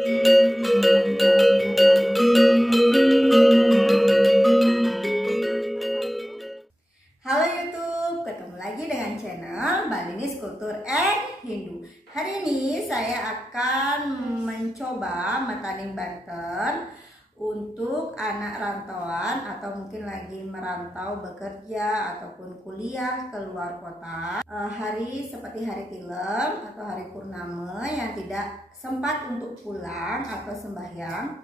Halo YouTube, ketemu lagi dengan channel Balinis Kultur and Hindu. Hari ini saya akan mencoba metaning Banten untuk anak rantauan atau mungkin lagi merantau bekerja ataupun kuliah ke luar kota. Hari seperti hari tilem atau hari purnama yang tidak sempat untuk pulang atau sembahyang,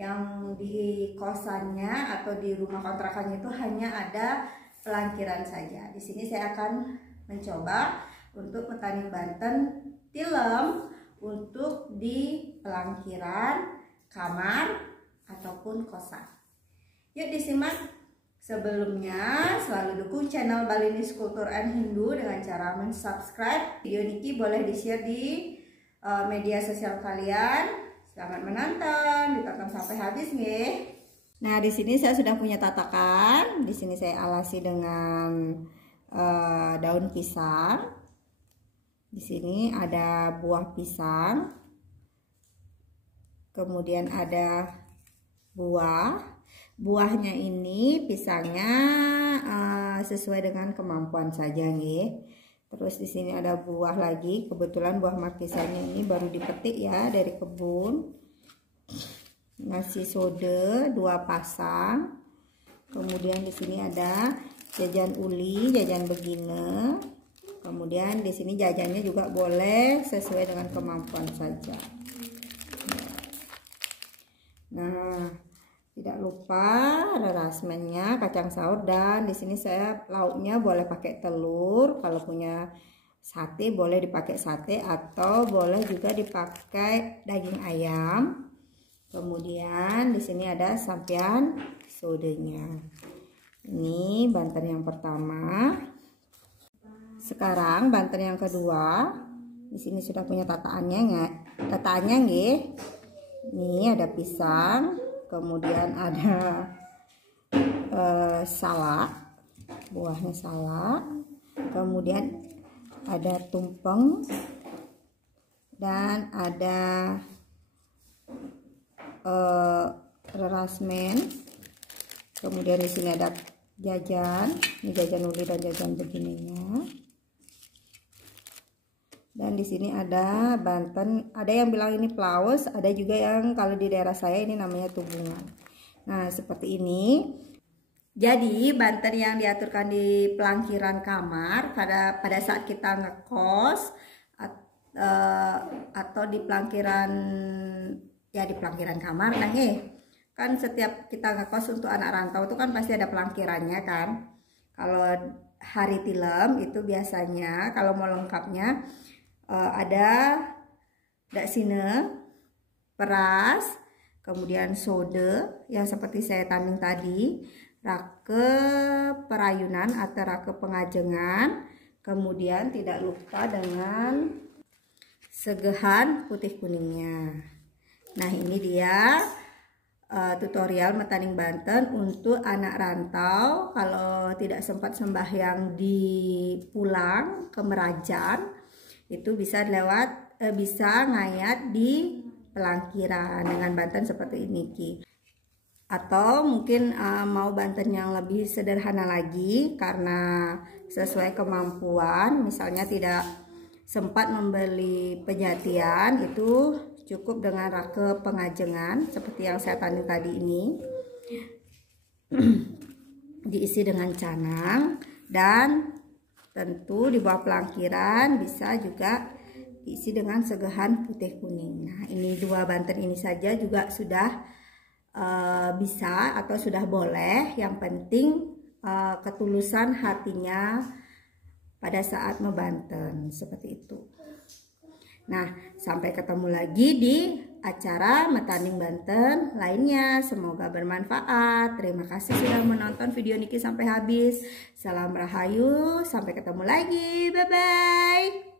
yang di kosannya atau di rumah kontrakannya itu hanya ada pelangkiran saja. Di sini saya akan mencoba untuk metaning Banten tilem untuk di pelangkiran kamar ataupun kosan. Yuk disimak. Sebelumnya selalu dukung channel Balinis Kultur and Hindu dengan cara mensubscribe. Video Niki boleh di-share di media sosial kalian. Selamat menonton, ditonton sampai habis nih. Nah, di sini saya sudah punya tatakan. Di sini saya alasi dengan daun pisang. Di sini ada buah pisang. Kemudian ada buahnya ini pisangnya sesuai dengan kemampuan saja nih. Terus di sini ada buah lagi, kebetulan buah markisanya ini baru dipetik ya dari kebun. Nasi soda 2 pasang. Kemudian di sini ada jajan uli, jajan begini. Kemudian di sini jajannya juga boleh sesuai dengan kemampuan saja. Nah, tidak lupa ada rasmennya, kacang saur, dan di sini saya lauknya boleh pakai telur. Kalau punya sate boleh dipakai sate atau boleh juga dipakai daging ayam. Kemudian di sini ada sampian sodanya. Ini Banten yang pertama. Sekarang Banten yang kedua. Di sini sudah punya tataannya nggak? Tataannya nggih. Ini ada pisang, kemudian ada salak, buahnya salak, kemudian ada tumpeng, dan ada rasmen. Kemudian di sini ada jajan, ini jajan uli dan jajan begininya. Dan di sini ada Banten, ada yang bilang ini plaus, ada juga yang kalau di daerah saya ini namanya tubungan. Nah, seperti ini. Jadi Banten yang diaturkan di pelangkiran kamar pada saat kita ngekos atau di pelangkiran, ya di pelangkiran kamar kan kan setiap kita ngekos untuk anak rantau itu kan pasti ada pelangkirannya kan. Kalau hari tilem itu biasanya kalau mau lengkapnya ada daksine, peras, kemudian soda yang seperti saya tanding tadi, rake perayunan atau rake pengajengan, kemudian tidak lupa dengan segehan putih kuningnya. Nah, ini dia tutorial metaning Banten untuk anak rantau kalau tidak sempat sembahyang di pulang ke Merajan. Itu bisa bisa ngayat di pelangkiran dengan Banten seperti ini Ki. Atau mungkin mau Banten yang lebih sederhana lagi karena sesuai kemampuan, misalnya tidak sempat membeli penjatian, itu cukup dengan rake pengajengan seperti yang saya tanding tadi ini. Diisi dengan canang, dan tentu di bawah pelangkiran bisa juga diisi dengan segehan putih kuning. Nah, ini 2 Banten ini saja juga sudah bisa atau sudah boleh. Yang penting ketulusan hatinya pada saat membanten, seperti itu. Nah, sampai ketemu lagi di acara metaning Banten lainnya. Semoga bermanfaat. Terima kasih sudah menonton video Niki sampai habis. Salam Rahayu, sampai ketemu lagi. Bye bye.